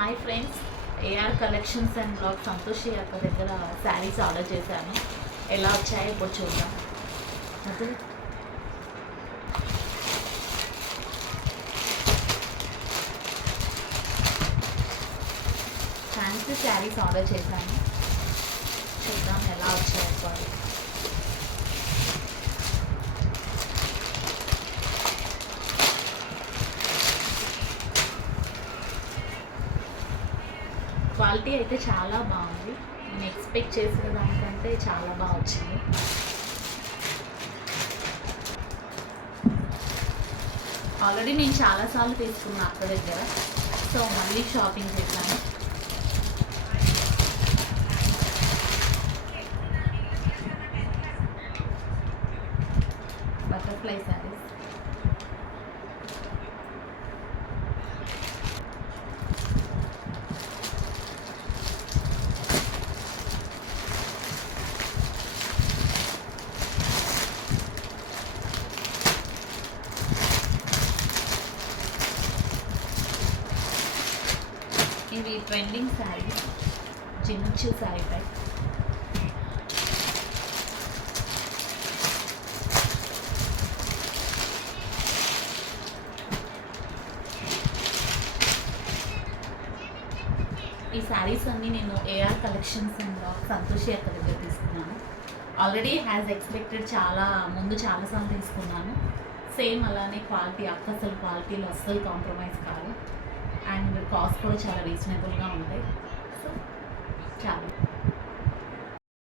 Hi friends AR collections and blog Santoshi అక్క దగ్గర saris order చేశాను. ఎలా వచ్చాయో ఇప్పుడు చూద్దాం. అదే. ఫ్యాన్సీ శారీస్ ఆర్డర్ చేశాను. చూద్దాం ఎలా వచ్చాయో. క్వాలిటీ అయితే చాలా బాగుంది. నేను ఎక్స్పెక్ట్ చేసిన దానికంటే చాలా బాగా వచ్చింది. ఆల్రెడీ నేను చాలాసార్లు తీసుకున్నాను అక్క దగ్గర. సో మళ్ళీ షాపింగ్ చేశాను. బటర్ఫ్లై శారీస్. ఇవి ట్రెండింగ్ సారీ జిమ్చు శారీ టైప్ ఈ శారీస్ అన్నీ నేను ఏఆర్ కలెక్షన్స్ అండ్ సంతోషి అక్క దగ్గర తీసుకున్నాను. ఆల్రెడీ హ్యాస్ ఎక్స్పెక్టెడ్ చాలా ముందు చాలాసార్లు తీసుకున్నాను. సేమ్ అలానే క్వాలిటీ అక్క అసలు క్వాలిటీలో అస్సలు కాంప్రమైజ్ కాదు. అండ్ కాస్ట్ కూడా చాలా రీజనబుల్గా ఉంటాయి. సో